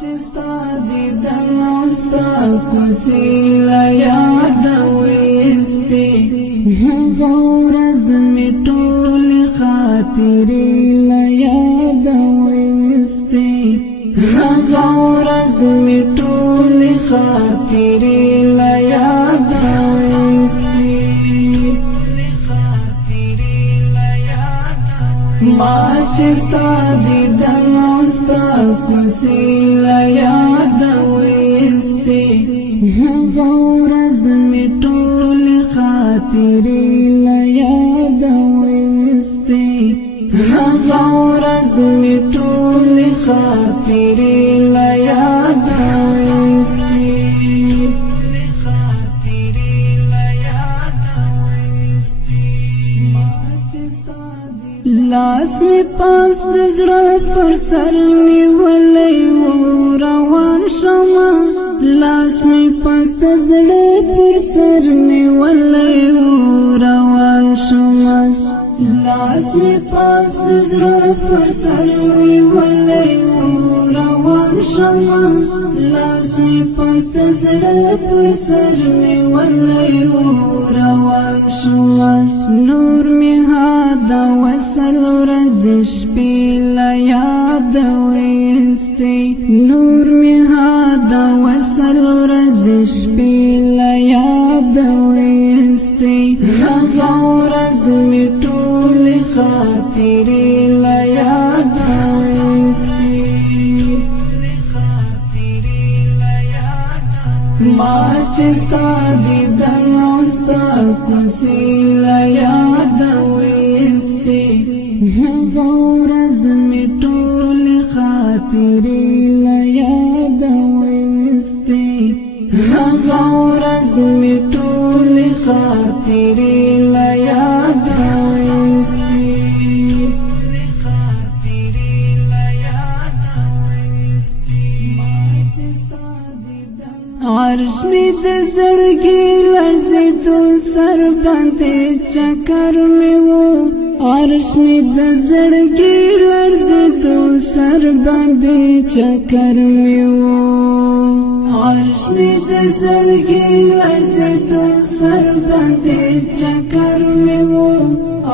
چستا دیدن اوستا کوسی لیاد ویستی غورز می ټول خاطری لیاد ویستی غورز می ټول خاطری لیاد ویستی ما چستا دیدن اوستا کوسی لیاد ویستی غورز می ټول خاطری لیاد ویستی غورز می ټول خاطری لیاد ویستی لاس می پاس د زړه پر سر نیولې و روان شوم لاس می پاس د زړه پر سر نیولې و روان شوم لاس می پاس د زړه پر سر نیولې و روان شوم لاس می پاس د زړه پر سر نیولې و روان شوم نور می هادا وصل ورزش پیلا یاد ویستی نور می هادا وصل ورزش پیلا یاد ویستی غورز می ټول خاطری لیاد ویستی ما چستا دیدن اوستا کوسی لیاد ویستی غورز می ټول خاطری لیاد ویستی غورز می ټول خاطری لیاد ویستی عرش می د زړګي لرزي تو سر باندې چکر می وو عرش می د زړګي لرزي تو سر باندې چکر می وو عرش می د زړګي لرزي تو سر باندې چکر می وو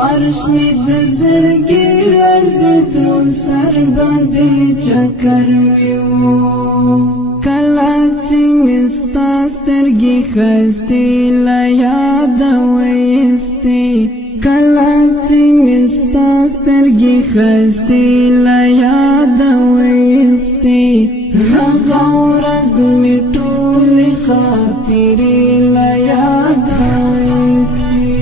عرش می د زړګي لرزي تو سر باندې چکر می وو کلا چنگ ستا سترگی خستی لیاد ویستی کلا چنگ ستا سترگی خستی لیاد ویستی غورز می ټول خاطری لیاد ویستی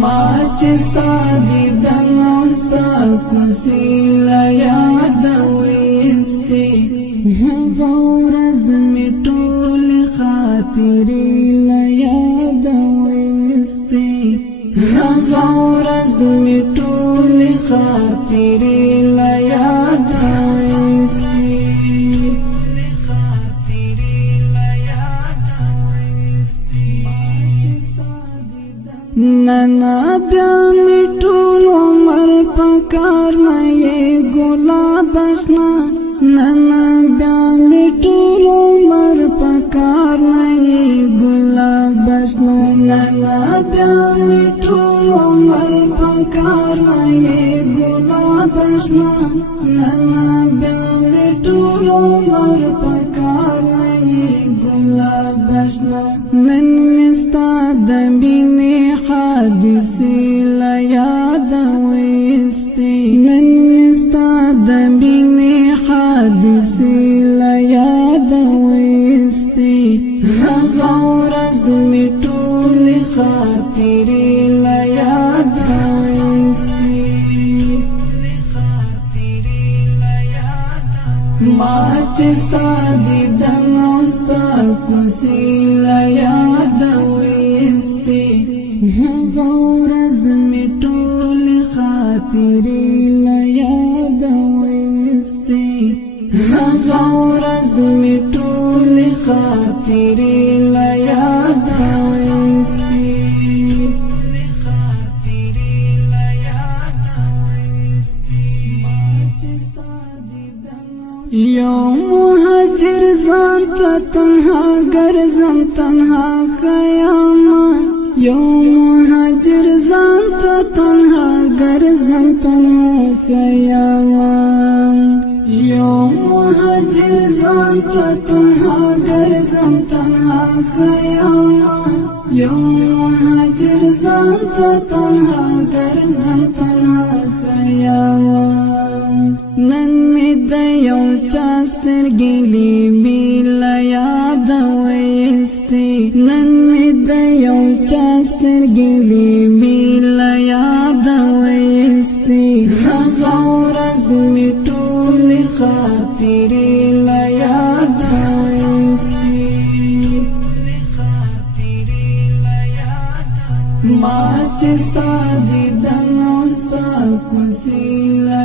ما چستا دیدن اوستا کوسی لیاد ویستی غورز می ټول خاطری لیاد ویستی غورز می ټول خاطری لیاد ویستی ننا بیا می ټول عمر پکار نه یې ګلاب اشنا ننا بیا می ټول عمر پکار نه یې ګلاب اشنا ننا بیا می ټول عمر پکار نه یې ګلاب اشنا ننا بیا می ټول عمر پکار نه یې ګلاب اشنا نن مستا د مینې حادثې لیاد ویستی نن مستا د مینې حادثې لیاد ویستی غورز می ټول خاطری لیاد ویستی ما چستا دیدن اوستا کوسی لیاد ویستی غورز می ټول خاطری لیاد ویستی غورز می ټول خاطری لیاد ویستی यो मुहाजिर ज़ान ता तन्हा गर्ज़म तन्हा क़यामत यो मुहाजिर ज़ान ता तन्हा गर्ज़म तन्हा क़यामत यो मुहाजिर ज़ान ता तन्हा गर्ज़म तन्हा क़यामत यो मुहाजिर ज़ान ता तन्हा गर्ज़म तन्हा क़यामत नन में दयो चास्तर गिली मिला याद वैस्ते नन में दयो चास्तर गिली मिला याद वैस्ते गौरज़ में टूल खातिरे ला याद वैस्ते माचिस्ता दी दनोस्ता कुसी ला